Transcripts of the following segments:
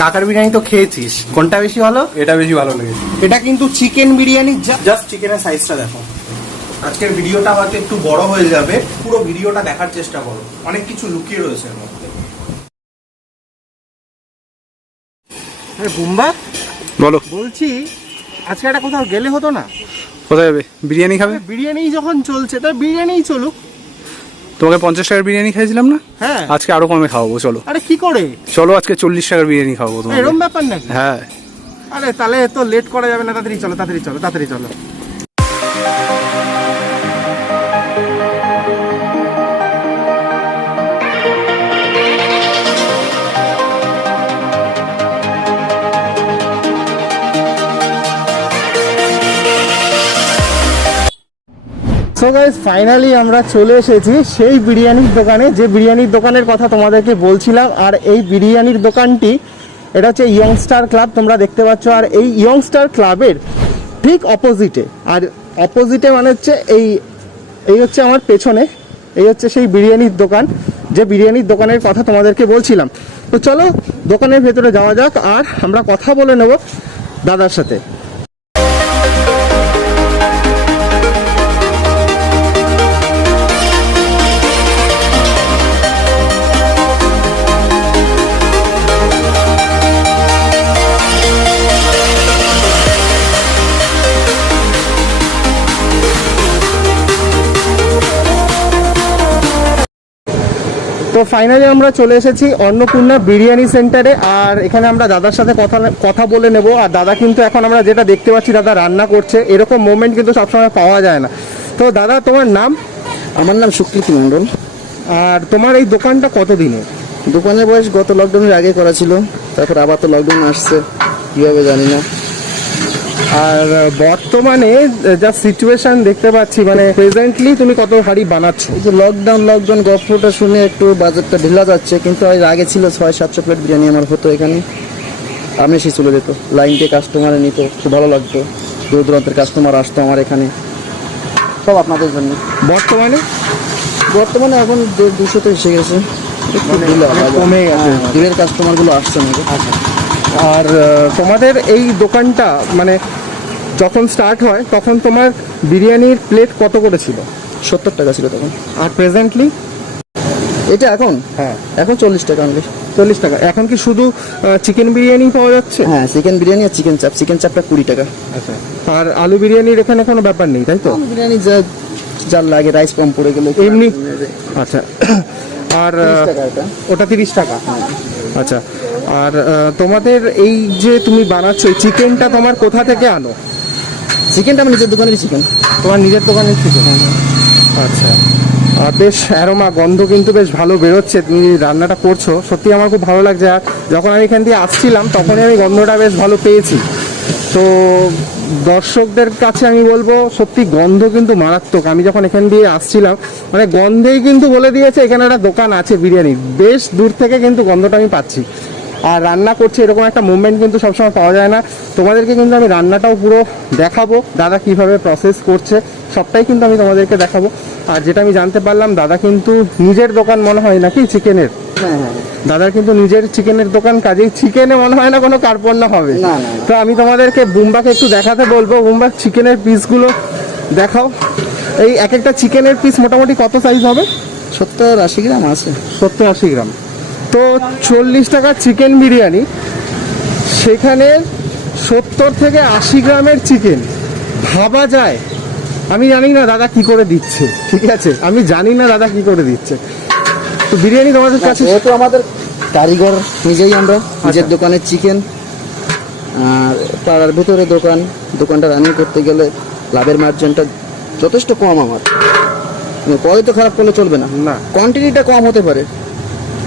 কাকার বিরিয়ানি তো খেয়েছিস। কোনটা বেশি ভালো? এটা বেশি ভালো লেগেছে এটা কিন্তু চিকেন বিরিয়ানি জাস্ট চিকেনের সাইজটা দেখো। আজকের ভিডিওটা হয়তো একটু বড় হয়ে যাবে। পুরো ভিডিওটা দেখার চেষ্টা করো। অনেক কিছু লুকিয়ে রয়েছে এর মধ্যে। বুম্বা বলো। বলছি আজকে একটা কোথাও গেলে হতো না? কোথায় যাবে? বিরিয়ানি খাবে? বিরিয়ানি যখন চলছে তা বিরিয়ানিই চলুক। তোমাকে পঞ্চাশ টাকার বিরিয়ানি খাইছিলাম না? হ্যাঁ। আজকে আরও কমে খাওয়াবো চলো। আরে কি করে? চলো আজকে চল্লিশ টাকার বিরিয়ানি খাওয়াবো তোমার এরকম ব্যাপার না হ্যাঁ। আরে তাহলে তো লেট করা যাবে না তাড়াতাড়ি চলো তাড়াতাড়ি চলো তাড়াতাড়ি চলো। সো গাইজ ফাইনালি আমরা চলে এসেছি সেই বিরিয়ানির দোকানে। যে বিরিয়ানির দোকানের কথা তোমাদেরকে বলছিলাম, আর এই বিরিয়ানির দোকানটি, এটা হচ্ছে ইয়ংস্টার ক্লাব তোমরা দেখতে পাচ্ছ। আর এই ইয়ংস্টার ক্লাবের ঠিক অপোজিটে আর অপোজিটে মানে হচ্ছে এই এই হচ্ছে আমার পেছনে, এই হচ্ছে সেই বিরিয়ানির দোকান, যে বিরিয়ানির দোকানের কথা তোমাদেরকে বলছিলাম। তো চলো, দোকানের ভেতরে যাওয়া যাক, আর আমরা কথা বলে নেব দাদার সাথে। তো ফাইনালি আমরা চলে এসেছি অন্নপূর্ণা বিরিয়ানি সেন্টারে আর এখানে আমরা দাদার সাথে কথা কথা বলে নেব। আর দাদা কিন্তু এখন আমরা যেটা দেখতে পাচ্ছি দাদা রান্না করছে। এরকম মোমেন্ট কিন্তু সবসময় পাওয়া যায় না। তো দাদা তোমার নাম? আমার নাম সুকৃতি মণ্ডল। আর তোমার এই দোকানটা কত দিনের দোকানের বয়স গত লকডাউনের আগে করা ছিল। তারপর আবার তো লকডাউন আসছে। কীভাবে জানি না। আর বর্তমানে যা সিচুয়েশন দেখতে পাচ্ছি মানে প্রেজেন্টলি তুমি কত হাড়ি বানাচ্ছ? যে লকডাউন লকডাউন গল্পটা শুনে একটু বাজেটটা ঢিলা যাচ্ছে কিন্তু এর আগে ছিল ছয় সাতশো প্লেট বিরিয়ানি আমার হতো এখানে। আমি সে চলে যেত। লাইন দিয়ে কাস্টমার নিত খুব ভালো লাগতো। দূর দূরান্তের কাস্টমার আসতো আমার এখানে। সব আপনাদের জন্য। বর্তমানে? বর্তমানে এখন দেড় দুশোতে এসে গেছে। একটু ঢিলা কমে গেছে। হ্যাঁ, দূরের কাস্টমারগুলো আসছে না। আর তোমাদের এই দোকানটা মানে যখন স্টার্ট হয় তখন তোমার বিরিয়ানির প্লেট কত করে ছিল? সত্তর টাকা ছিল তখন। আর প্রেজেন্টলি এটা এখন? হ্যাঁ। এখন চল্লিশ টাকা অনলি চল্লিশ টাকা। এখন কি শুধু চিকেন বিরিয়ানি পাওয়া যাচ্ছে? হ্যাঁ চিকেন বিরিয়ানি আর চিকেন চাপ চিকেন চাপটা কুড়ি টাকা। আচ্ছা। আর আলু বিরিয়ানির এখানে কোনো ব্যাপার নেই তাই তো? বিরিয়ানি যা যার লাগে রাইস কম পড়ে গেলে এমনি আচ্ছা। আর ওটা তিরিশ টাকা। আচ্ছা। আর তোমাদের এই যে তুমি বানাচ্ছ চিকেনটা তোমার কোথা থেকে আনো? চিকেনটা নিজের দোকানের চিকেন তোমার নিজের দোকানের চিকেন আচ্ছা। আর বেশ অ্যারোমা গন্ধ কিন্তু বেশ ভালো বেরোচ্ছে। তুমি রান্নাটা করছ। সত্যি আমার খুব ভালো লাগছে। আর যখন আমি এখান দিয়ে আসছিলাম, তখনই আমি গন্ধটা বেশ ভালো পেয়েছি। তো দর্শকদের কাছে আমি বলব, সত্যি গন্ধ কিন্তু মারাত্মক। আমি যখন এখান দিয়ে আসছিলাম মানে গন্ধেই কিন্তু বলে দিয়েছে, এখানে একটা দোকান আছে বিরিয়ানির বেশ দূর থেকে কিন্তু গন্ধটা আমি পাচ্ছি। আর রান্না করছে এরকম একটা মুভমেন্ট কিন্তু সবসময় পাওয়া যায় না। তোমাদেরকে কিন্তু আমি রান্নাটাও পুরো দেখাবো দাদা কীভাবে প্রসেস করছে সবটাই কিন্তু আমি তোমাদেরকে দেখাবো। আর যেটা আমি জানতে পারলাম দাদা কিন্তু নিজের দোকান মনে হয় নাকি চিকেনের? হ্যাঁ হ্যাঁ। দাদার কিন্তু নিজের চিকেনের দোকান কাজেই চিকেনে মনে হয় না কোনো কার্পণ্য হবে। তো আমি তোমাদেরকে বুম্বাকে একটু দেখাতে বলব। বুম্বা চিকেনের পিসগুলো দেখাও। এই এক একটা চিকেনের পিস মোটামুটি কত সাইজ হবে? সত্তর আশি গ্রাম আছে। সত্তর আশি গ্রাম। তো চল্লিশ টাকার চিকেন বিরিয়ানি। সেখানে সত্তর থেকে আশি গ্রামের চিকেন। ভাবা যায়। আমি জানি না দাদা কি করে দিচ্ছে ঠিক আছে? আমি জানি না দাদা কি করে দিচ্ছে। তো বিরিয়ানি তোমাদের কাছে যেহেতু আমাদের কারিগর নিজেই আমরা নিজের আচ্ছা। দোকানের চিকেন আর পাড়ার ভিতরে দোকান দোকানটা রানিং করতে গেলে লাভের মার্জিনটা যথেষ্ট কম আমার। কোয়ালিটি খারাপ করলে চলবে না। না। কোয়ান্টিটিটা কম হতে পারে।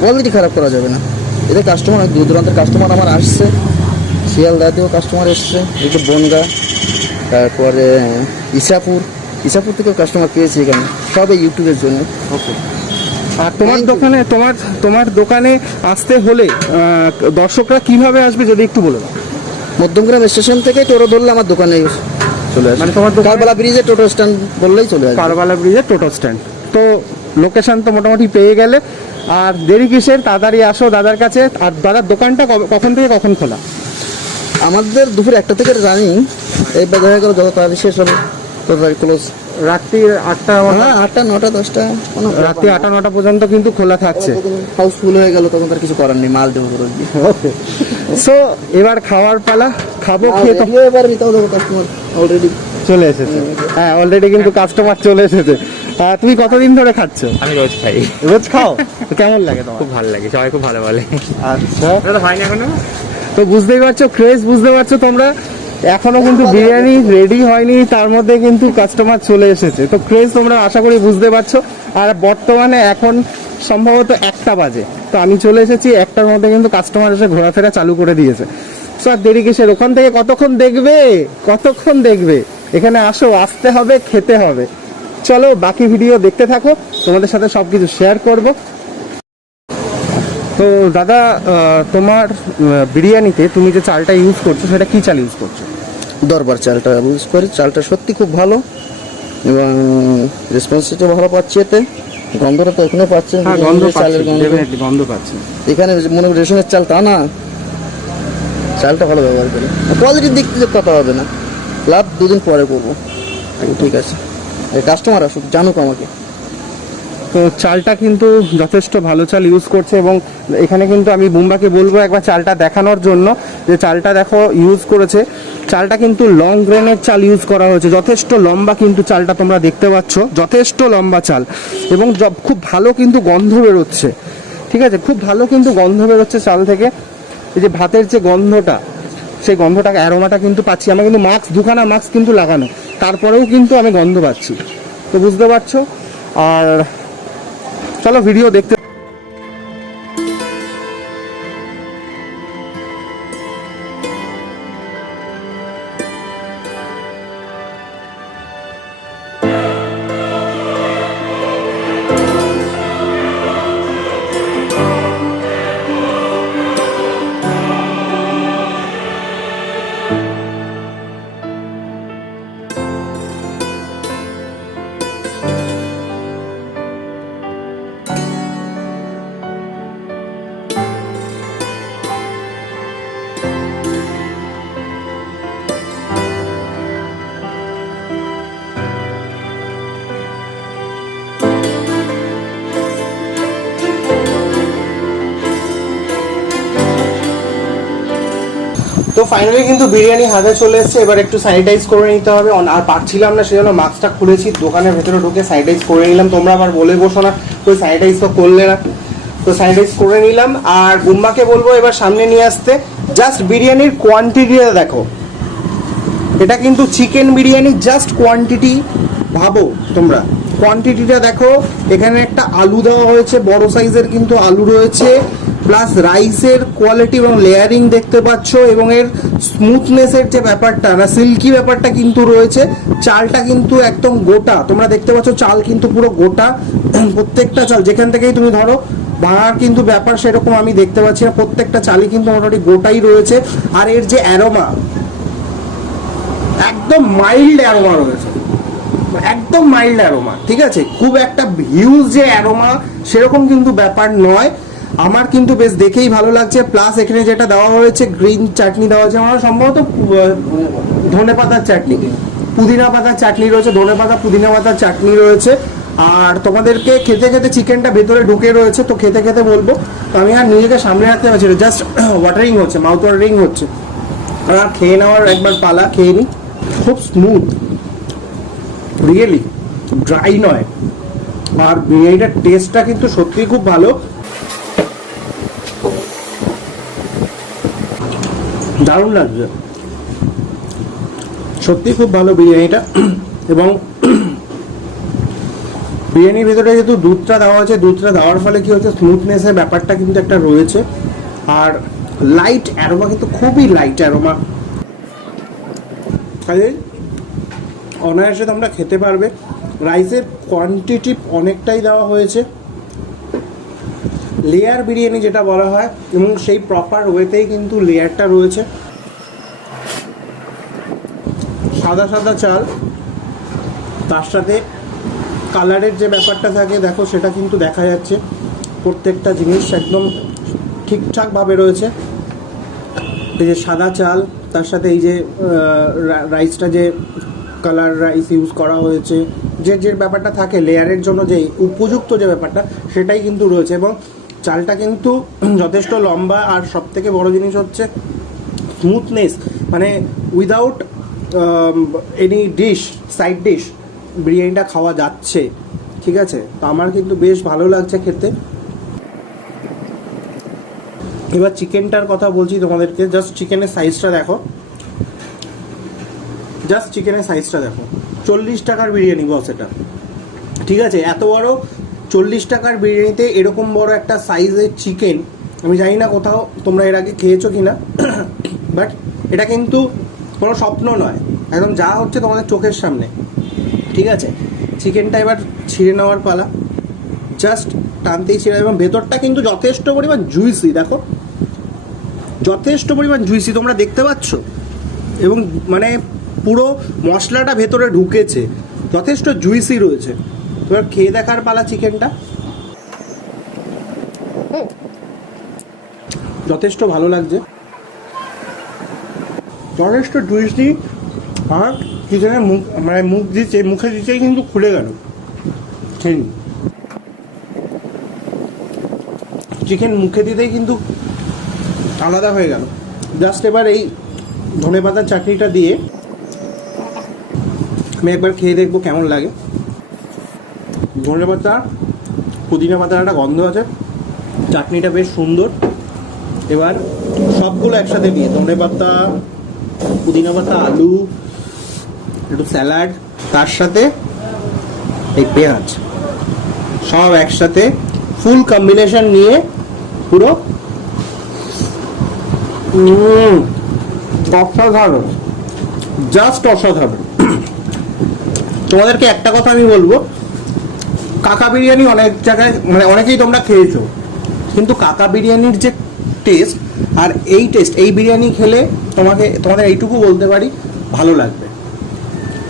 কোয়ালিটি খারাপ করা যাবে না। এদের কাস্টমার দূর দূরান্তের কাস্টমার আমার আসছে। শিয়ালদাতেও কাস্টমার এসছে। একটু বনগা তারপরে ইসাপুর ইসাপুর থেকেও কাস্টমার পেয়েছি এখানে। সব এই ইউটিউবের জন্য। ওকে আর তোমার দোকানে তোমার তোমার দোকানে আসতে হলে দর্শকরা কীভাবে আসবে যদি একটু বলে দাও? মধ্যমগ্রাম স্টেশন থেকে টোটো ধরলে আমার দোকানে চলে আসে মানে তোমার কারবালা ব্রিজে টোটো স্ট্যান্ড বললেই চলে আসবে। কারবালা ব্রিজে টোটো স্ট্যান্ড তো লোকেশন তো মোটামুটি পেয়ে গেলে। আর দেরি কিসের? তাড়াতাড়ি আসো দাদার কাছে। আর দাদার দোকানটা কখন থেকে কখন খোলা? আমাদের দুপুর একটা থেকে রানিং এইবার দেখা গেল যত তাড়াতাড়ি শেষ হবে তত তাড়াতাড়ি ক্লোজ রাত্রি আটটা হ্যাঁ আটটা নটা দশটা। রাত্রি আটটা নটা পর্যন্ত কিন্তু খোলা থাকছে। হাউস ফুল হয়ে গেল তখন তার কিছু করার নেই মাল দেবো ওকে। সো এবার খাওয়ার পালা খাব খেয়ে এবার নিতেও দেবো কাস্টমার অলরেডি চলে এসেছে। হ্যাঁ অলরেডি কিন্তু কাস্টমার চলে এসেছে। তুমি কতদিন ধরে খাচ্ছ? আমি রোজ খাই। রোজ খাও? কেমন লাগে তোমার? খুব ভালো লাগে সবাই খুব ভালো বলে। আচ্ছা। ওটা তো হয়নি এখনও? তো বুঝতেই পারছ ক্রেজ বুঝতে পারছ তোমরা? এখনও কিন্তু বিরিয়ানি রেডি হয়নি তার মধ্যে কিন্তু কাস্টমার চলে এসেছে। তো ক্রেজ তোমরা আশা করি বুঝতে পারছ। আর বর্তমানে এখন সম্ভবত একটা বাজে। তো আমি চলে এসেছি একটার মধ্যে কিন্তু কাস্টমার এসে ঘোরাফেরা চালু করে দিয়েছে। সো আর দেরি কিসের? ওখান থেকে কতক্ষণ দেখবে? কতক্ষণ দেখবে? এখানে আসো আসতে হবে খেতে হবে। চলো বাকি ভিডিও দেখতে থাকো। তোমাদের সাথে সব কিছু শেয়ার করব। তো দাদা তোমার বিরিয়ানিতে তুমি যে চালটা ইউজ করছ সেটা কি চাল ইউজ করছ? দরবার চালটা ইউজ করি। চালটা সত্যি খুব ভালো এবং রেসপন্সিটা ভালো পাচ্ছি এতে। গন্ধটা তো এখানে পাচ্ছেন হ্যাঁ গন্ধ চালের গন্ধ। ডেফিনেটলি গন্ধ পাচ্ছি। এখানে মনে রেশনের চাল তা না? চালটা ভালো ব্যবহার করি। কোয়ালিটির দিক থেকে কথা হবে না। লাভ দুদিন পরে করব। ঠিক আছে। কাস্টমার আসুক, জানুক আমাকে। তো চালটা কিন্তু যথেষ্ট ভালো চাল ইউজ করছে এবং এখানে কিন্তু আমি বুম্বাকে বলব একবার চালটা দেখানোর জন্য যে চালটা দেখো ইউজ করেছে। চালটা কিন্তু লং গ্রেনের চাল ইউজ করা হয়েছে। যথেষ্ট লম্বা কিন্তু চালটা তোমরা দেখতে পাচ্ছ। যথেষ্ট লম্বা চাল এবং খুব ভালো কিন্তু গন্ধ বেরোচ্ছে। ঠিক আছে? খুব ভালো কিন্তু গন্ধ বেরোচ্ছে চাল থেকে। এই যে ভাতের যে গন্ধটা, সেই গন্ধটা অ্যারোমাটা কিন্তু পাচ্ছি। আমার কিন্তু মাস্ক দুখানা মাস্ক কিন্তু লাগানো। তারপরেও কিন্তু আমি গন্ধ পাচ্ছি। তো বুঝতে পারছ? আর চলো ভিডিও দেখতে ফাইনালি কিন্তু বিরিয়ানি হাতে চলে এসেছে। এবার একটু স্যানিটাইজ করে নিতে হবে। আর পারছিলাম না, সেজন্য মাস্কটা খুলেছি। দোকানের ভেতরে ঢুকে স্যানিটাইজ করে নিলাম। তোমরা আবার বলে বসো না, তো স্যানিটাইজ তো করলে না। তো স্যানিটাইজ করে নিলাম। আর বুম্বাকে বলব এবার সামনে নিয়ে আসতে। জাস্ট বিরিয়ানির কোয়ান্টিটিটা দেখো। এটা কিন্তু চিকেন বিরিয়ানি জাস্ট কোয়ান্টিটি ভাবো তোমরা। কোয়ান্টিটিটা দেখো। এখানে একটা আলু দেওয়া হয়েছে, বড় সাইজের কিন্তু আলু রয়েছে। প্লাস রাইসের কোয়ালিটি এবং লেয়ারিং দেখতে পাচ্ছ এবং এর স্মুথনেসের যে ব্যাপারটা, না সিল্কি ব্যাপারটা কিন্তু রয়েছে। চালটা কিন্তু একদম গোটা। তোমরা দেখতে পাচ্ছ চাল কিন্তু পুরো গোটা। প্রত্যেকটা চাল, যেখান থেকেই তুমি ধরো ভাঙার কিন্তু ব্যাপার সেরকম আমি দেখতে পাচ্ছি না। প্রত্যেকটা চালই কিন্তু মোটামুটি গোটাই রয়েছে। আর এর যে অ্যারোমা একদম মাইল্ড অ্যারোমা রয়েছে। একদম মাইল্ড অ্যারোমা ঠিক আছে? খুব একটা হিউজ যে অ্যারোমা সেরকম কিন্তু ব্যাপার নয়। আমার কিন্তু বেশ দেখেই ভালো লাগছে। প্লাস এখানে যেটা দেওয়া হয়েছে গ্রিন চাটনি দেওয়া হয়েছে, আমার সম্ভবত ধনে পাতার চাটনি পুদিনা পাতার চাটনি রয়েছে, ধনে পাতা, পুদিনা পাতার চাটনি রয়েছে। আর তোমাদেরকে খেতে খেতে চিকেনটা ভেতরে ঢুকে রয়েছে, তো খেতে খেতে বলব, তো আমি আর নিজেকে সামনে রাখতে পারছি জাস্ট ওয়াটারিং হচ্ছে মাউথ ওয়াটারিং হচ্ছে। আর খেয়ে নেওয়ার একবার পালা, খেয়ে নিই খুব স্মুথ রিয়েলি ড্রাই নয়। আর বিরিয়ানিটার টেস্টটা কিন্তু সত্যিই খুব ভালো। দারুণ লাগছে সত্যি খুব ভালো বিরিয়ানিটা। এবং বিরিয়ানির ভিতরে যেহেতু দুধটা দেওয়া হয়েছে দুধটা দেওয়ার ফলে কি হচ্ছে স্মুথনেসের ব্যাপারটা কিন্তু একটা রয়েছে। আর লাইট অ্যারোমা কিন্তু খুবই লাইট অ্যারোমা কাজে অনায়াসে তোমরা খেতে পারবে। রাইসের কোয়ান্টিটি অনেকটাই দেওয়া হয়েছে। লেয়ার বিরিয়ানি যেটা বলা হয়, এবং সেই প্রপার ওয়েতেই কিন্তু লেয়ারটা রয়েছে। সাদা সাদা চাল, তার সাথে কালারের যে ব্যাপারটা থাকে, দেখো সেটা কিন্তু দেখা যাচ্ছে। প্রত্যেকটা জিনিস একদম ঠিকঠাকভাবে রয়েছে। এই যে সাদা চাল, তার সাথে এই যে রাইসটা যে কালার রাইস ইউজ করা হয়েছে, যে যে ব্যাপারটা থাকে লেয়ারের জন্য যে উপযুক্ত যে ব্যাপারটা, সেটাই কিন্তু রয়েছে। এবং চালটা কিন্তু যথেষ্ট লম্বা আর সব থেকে বড় জিনিস হচ্ছে স্মুথনেস মানে without any dish side dish বিরিয়ানিটা খাওয়া যাচ্ছে, ঠিক আছে? তো আমার কিন্তু বেশ ভালো লাগছে খেতে। এবার চিকেনটার কথা বলছি তোমাদেরকে জাস্ট চিকেনের সাইজটা দেখো। জাস্ট চিকেনের সাইজটা দেখো। চল্লিশ টাকার বিরিয়ানি বস এটা। ঠিক আছে? এত বড় চল্লিশ টাকার বিরিয়ানিতে এরকম বড় একটা সাইজের চিকেন আমি জানি না কোথাও তোমরা এর আগে খেয়েছো কি না বাট এটা কিন্তু কোনো স্বপ্ন নয়। একদম যা হচ্ছে তোমাদের চোখের সামনে। ঠিক আছে? চিকেনটা এবার ছিঁড়ে নেওয়ার পালা। জাস্ট টানতেই ছিঁড়ে এবং ভেতরটা কিন্তু যথেষ্ট পরিমাণ জুইসি দেখো। যথেষ্ট পরিমাণ জুইসি তোমরা দেখতে পাচ্ছ? এবং মানে পুরো মশলাটা ভেতরে ঢুকেছে। যথেষ্ট জুইসি রয়েছে। এবার খেয়ে দেখার পালা চিকেনটা। যথেষ্ট ভালো লাগছে। যথেষ্ট জুইসি আর চিকেনের মুখ মানে মুখ দিচ্ছে, মুখে দিচ্ছেই কিন্তু খুলে গেল। ঠিক চিকেন মুখে দিতেই কিন্তু আলাদা হয়ে গেল। জাস্ট এবার এই ধনে পাতার চাটনিটা দিয়ে আমি একবার খেয়ে দেখব কেমন লাগে। ধনে পাতা পুদিনা পাতার একটা গন্ধ আছে চাটনিটা বেশ সুন্দর। এবার সবগুলো একসাথে দিয়ে ধনে পাতা পুদিনা পাতা আলু একটু স্যালাড তার সাথে এই পেঁয়াজ। সব একসাথে ফুল কম্বিনেশন নিয়ে পুরো অসাধারণ। জাস্ট অসাধারণ। তোমাদেরকে একটা কথা আমি বলব কাকা বিরিয়ানি অনেক জায়গায় মানে অনেকেই তোমরা খেয়েছো। কিন্তু কাকা বিরিয়ানির যে টেস্ট আর এই টেস্ট এই বিরিয়ানি খেলে তোমাকে, তোমাদের এইটুকু বলতে পারি, ভালো লাগবে।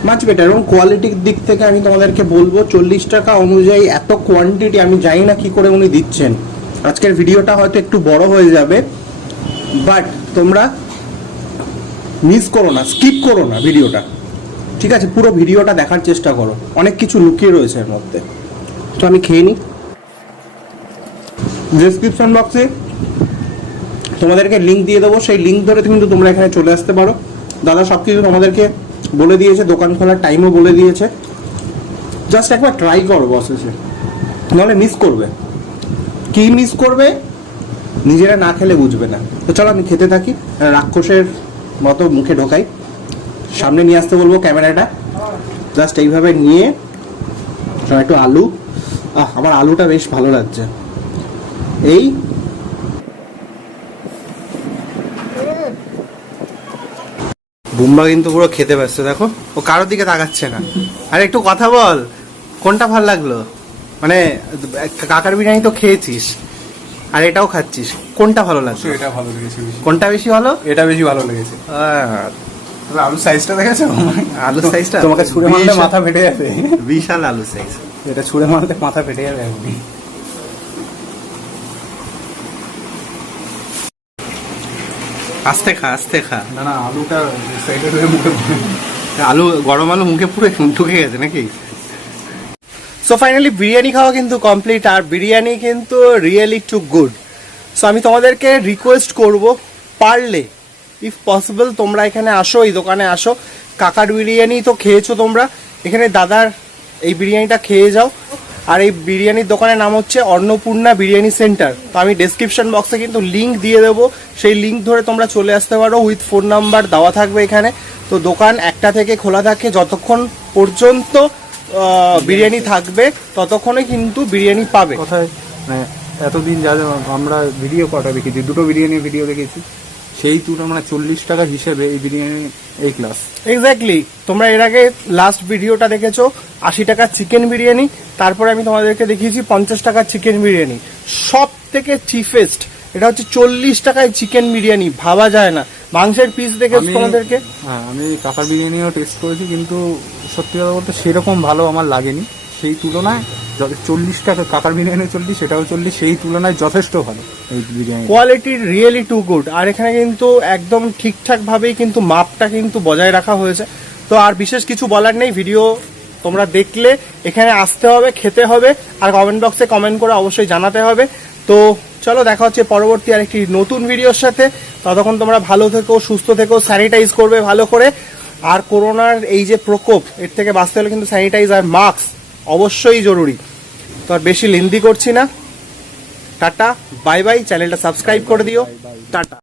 মাছ বেটার এবং কোয়ালিটির দিক থেকে আমি তোমাদেরকে বলব, চল্লিশ টাকা অনুযায়ী এত কোয়ান্টিটি আমি জানি না কি করে উনি দিচ্ছেন। আজকের ভিডিওটা হয়তো একটু বড় হয়ে যাবে বাট তোমরা মিস করো না স্কিপ করো না ভিডিওটা। ঠিক আছে, পুরো ভিডিওটা দেখার চেষ্টা করো। অনেক কিছু লুকিয়ে রয়েছে এর মধ্যে। তো আমি খেয়ে নিই। ডেসক্রিপশন বক্সে তোমাদেরকে লিঙ্ক দিয়ে দেবো। সেই লিঙ্ক ধরে কিন্তু তোমরা এখানে চলে আসতে পারো। দাদা সব কিছু তোমাদেরকে বলে দিয়েছে, দোকান খোলার টাইমও বলে দিয়েছে। জাস্ট একবার ট্রাই করো বস এসে। নাহলে মিস করবে। কি মিস করবে? নিজেরা না খেলে বুঝবে না। তো চলো আমি খেতে থাকি। রাক্ষসের মতো মুখে ঢোকাই। সামনে নিয়ে আসতে বলব ক্যামেরাটা। জাস্ট এইভাবে নিয়ে, একটু আলু আহ আমার আলুটা বেশ ভালো লাগছে। এই। বুম্বা কিন্তু পুরো খেতে ব্যস্ত দেখো। ও কারোর দিকে তাকাচ্ছে না। আরে একটু কথা বল। কোনটা ভালো লাগল? মানে কাকার বিরিয়ানি তো খেয়েছিস আর এটাও খাচ্ছিস। কোনটা ভালো লাগছে এটা ভালো লেগেছে কোনটা বেশি ভালো? এটা বেশি ভালো লেগেছে। আলুর সাইজটা দেখেছ? আলুর সাইজটা তোমাকে ছুঁড়ে মারলে মাথা ফেটে যাবে। বিশাল আলু সাইজ এটা ছুঁড়ে মারলে মাথা ফেটে যাবে এখনই আস্তে খা আস্তে খা। না না আলুটা সাইডে হয়ে মুখে আলু গরম আলু মুখে পুরো ঢুকে গেছে নাকি? সো ফাইনালি বিরিয়ানি খাওয়া কিন্তু কমপ্লিট আর বিরিয়ানি কিন্তু রিয়েলি টু গুড সো আমি তোমাদেরকে রিকোয়েস্ট করব পারলে ইফ পসিবল তোমরা এখানে আসো এই দোকানে আসো। কাকার বিরিয়ানি তো খেয়েছো তোমরা। এখানে দাদার এই বিরিয়ানিটা খেয়ে যাও। আর এই বিরিয়ানির দোকানের নাম হচ্ছে অন্নপূর্ণা বিরিয়ানি সেন্টার। তো আমি ডেসক্রিপশন বক্সে কিন্তু লিঙ্ক দিয়ে দেবো। সেই লিঙ্ক ধরে তোমরা চলে আসতে পারো উইথ ফোন নাম্বার দেওয়া থাকবে এখানে। তো দোকান একটা থেকে খোলা থাকে। যতক্ষণ পর্যন্ত বিরিয়ানি থাকবে, ততক্ষণে কিন্তু বিরিয়ানি পাবে। কোথায় মানে এতদিন যা আমরা ভিডিও কটা দেখেছি দুটো বিরিয়ানির ভিডিও দেখেছি। সেই দুটো মানে চল্লিশ টাকা হিসেবে এই বিরিয়ানি এই ক্লাস এক্স্যাক্টলি তোমরা এর আগে লাস্ট ভিডিওটা দেখেছ আশি টাকার চিকেন বিরিয়ানি তারপরে আমি তোমাদেরকে দেখিয়েছি পঞ্চাশ টাকার চিকেন বিরিয়ানি। সব থেকে চিফেস্ট এটা হচ্ছে চল্লিশ টাকায় চিকেন বিরিয়ানি ভাবা যায় না। মাংসের পিস দেখেছ আমি- তোমাদেরকে? হ্যাঁ আমি কাকার বিরিয়ানিও টেস্ট করেছি কিন্তু সত্যি কথা বলতে সেরকম ভালো আমার লাগেনি। সেই তুলনায় চল্লিশ টাকা কাকার বিরিয়ানি চল্লিশ, সেটাও চল্লিশ, সেই তুলনায় যথেষ্ট ভালো এই biryani. Quality really too good আর এখানে কিন্তু একদম ঠিকঠাক ভাবেই কিন্তু মাপটা কিন্তু বজায় রাখা হয়েছে। তো আর বিশেষ কিছু বলার নেই ভিডিও তোমরা দেখলে, এখানে আসতে হবে, খেতে হবে, আর কমেন্ট বক্সে কমেন্ট করে অবশ্যই জানাতে হবে। তো চলো দেখা হচ্ছে পরবর্তী আরেকটি নতুন ভিডিওর সাথে। ততক্ষণ তোমরা ভালো থেকো, সুস্থ থেকো স্যানিটাইজ করবে ভালো করে। আর করোনার এই যে প্রকোপ, এর থেকে বাঁচতে হলে কিন্তু স্যানিটাইজ আর মাস্ক অবশ্যই জরুরি। তো আর বেশি লেন্দি করছি না। টাটা, বাই বাই, চ্যানেলটা সাবস্ক্রাইব করে দিও। টাটা।